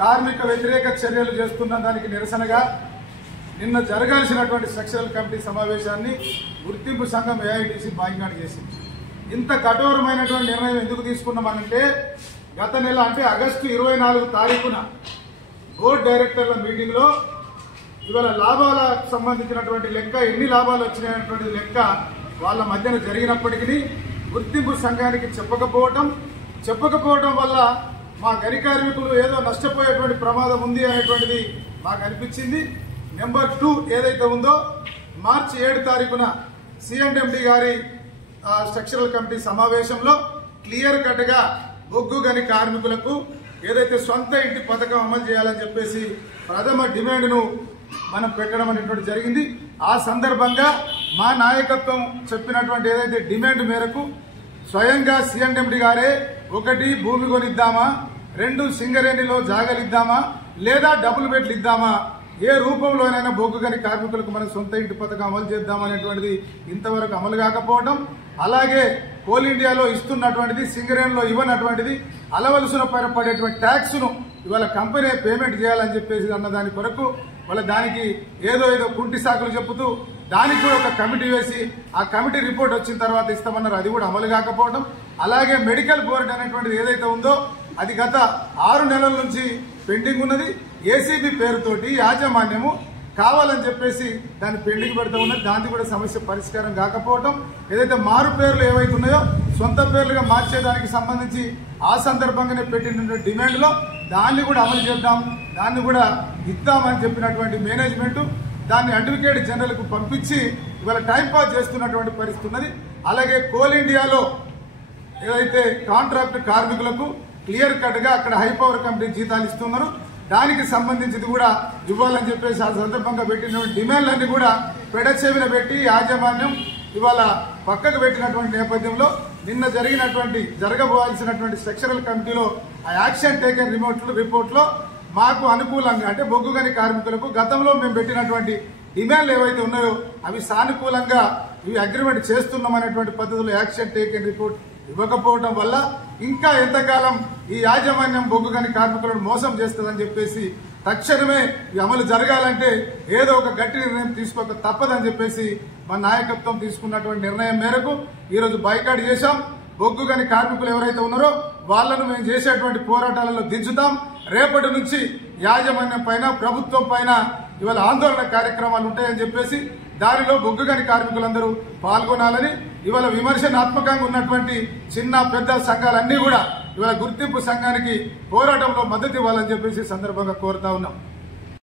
కార్మిక వ్యతిరేక చర్యలు చేస్తున్న దానికి నిరసనగా నిన్న జరగాల్సినటువంటి స్ట్రక్చరల్ కమిటీ సమావేశాన్ని గుర్తింపు సంఘం ఏఐటీసీ బాయ్కాట్ చేసింది. ఇంత కఠోరమైనటువంటి నిర్ణయం ఎందుకు తీసుకున్నామనంటే గత నెల అంటే ఆగస్టు 24 తారీఖున బోర్డు డైరెక్టర్ల మీటింగ్ లో ఇవాళ లాభాలకు సంబంధించినటువంటి లెక్క, ఎన్ని లాభాలు వచ్చినాయనేటువంటి లెక్క వాళ్ళ మధ్యన జరిగినప్పటికీ గుర్తింపు సంఘానికి చెప్పకపోవడం వల్ల మా గని కార్మికులు ఏదో నష్టపోయేటువంటి ప్రమాదం ఉంది అనేటువంటిది మాకు అనిపించింది. నెంబర్ 2 ఏదైతే ఉందో మార్చి 7 తారీఖున సిఎండి గారి స్ట్రక్చరల్ కమిటీ సమావేశంలో క్లియర్ కట్ గా బొగ్గు గని కార్మికులకు ఏదైతే సొంత ఇంటి పథకం అమలు చేయాలని చెప్పేసి ప్రథమ డిమాండ్ను మనం పెట్టడం అనేటువంటి జరిగింది. ఆ సందర్భంగా మా నాయకత్వం చెప్పినటువంటి ఏదైతే డిమాండ్ మేరకు స్వయంగా సిఎండి గారే 1 భూమి కొనిద్దామా, 2 సింగరేణిలో జాగలిద్దామా, లేదా డబుల్ బెడ్లు ఇద్దామా, ఏ రూపంలోనైనా బొగ్గు గని కార్మికులకు మనం సొంత ఇంటి పథకం అమలు చేద్దామనేటువంటిది ఇంతవరకు అమలు కాకపోవడం, అలాగే కోల్ ఇండియాలో ఇస్తున్నటువంటిది సింగరేణిలో ఇవ్వనటువంటిది అలవలసిన పడేటువంటి ట్యాక్స్ ను ఇవాళ కంపెనీ పేమెంట్ చేయాలని చెప్పేసి అన్న దాని కొరకు వాళ్ళ దానికి ఏదో కుంటి సాకులు చెప్పుతూ దానికి కూడా ఒక కమిటీ వేసి ఆ కమిటీ రిపోర్ట్ వచ్చిన తర్వాత ఇస్తామన్నారు. అది కూడా అమలు కాకపోవడం, అలాగే మెడికల్ బోర్డు అనేటువంటిది ఏదైతే ఉందో అది గత 6 నెలల నుంచి పెండింగ్ ఉన్నది. ఏసీబీ పేరుతోటి యాజమాన్యము కావాలని చెప్పేసి దాన్ని పెండింగ్ పెడుతూ ఉన్నది. దానికి కూడా సమస్య పరిష్కారం కాకపోవడం, ఏదైతే మారు పేర్లు ఏవైతే ఉన్నాయో సొంత పేర్లుగా మార్చేదానికి సంబంధించి ఆ సందర్భంగానే పెట్టిన డిమాండ్ లో దాన్ని కూడా అమలు చేద్దాం, దాన్ని కూడా ఇద్దామని చెప్పినటువంటి మేనేజ్మెంట్ దాన్ని అడ్వకేట్ జనరల్ కు పంపించి ఇవాళ టైం పాస్ చేస్తున్నటువంటి పరిస్థితి ఉన్నది. అలాగే కోల్ ఇండియాలో ఏదైతే కాంట్రాక్ట్ కార్మికులకు క్లియర్ కట్ గా అక్కడ హై పవర్ కంపెనీ జీతాలు ఇస్తున్నారు, దానికి సంబంధించింది కూడా ఇవ్వాలని చెప్పేసి ఆ సందర్భంగా పెట్టినటువంటి డిమాండ్లన్నీ కూడా పెడచెవిన పెట్టి యాజమాన్యం ఇవాళ పక్కకు పెట్టినటువంటి నేపథ్యంలో నిన్న జరగబోవాల్సినటువంటి స్ట్రక్చరల్ కమిటీలో ఆ యాక్షన్ టేకెన్ రిపోర్ట్ లో మాకు అనుకూలంగా అంటే బొగ్గు గని కార్మికులకు గతంలో మేము పెట్టినటువంటి డిమాండ్లు ఏవైతే ఉన్నాయో అవి సానుకూలంగా ఇవి అగ్రిమెంట్ చేస్తున్నామనేటువంటి పద్ధతిలో యాక్షన్ టేకెన్ రిపోర్ట్ ఇవ్వకపోవడం వల్ల ఇంకా ఎంతకాలం ఈ యాజమాన్యం బొగ్గు గని కార్మికులను మోసం చేస్తుందని చెప్పేసి తక్షణమే ఈ అమలు జరగాలంటే ఏదో ఒక గట్టి నిర్ణయం తీసుకోక తప్పదని చెప్పేసి మా నాయకత్వం తీసుకున్నటువంటి నిర్ణయం మేరకు ఈరోజు బాయ్కాట్ చేశాం. బొగ్గు గని కార్మికులు ఎవరైతే ఉన్నారో వాళ్లను మేము చేసేటువంటి పోరాటాలలో దించుతాం. రేపటి నుంచి యాజమాన్యం పైన, ప్రభుత్వం పైన ఇవాళ ఆందోళన కార్యక్రమాలు ఉంటాయని చెప్పేసి దానిలో బొగ్గు గని కార్మికులందరూ పాల్గొనాలని, ఇవాళ విమర్శనాత్మకంగా ఉన్నటువంటి చిన్న పెద్ద సంఘాలన్నీ కూడా ఇవాళ గుర్తింపు సంఘానికి పోరాటంలో మద్దతు ఇవ్వాలని చెప్పేసి సందర్భంగా కోరుతా ఉన్నాం.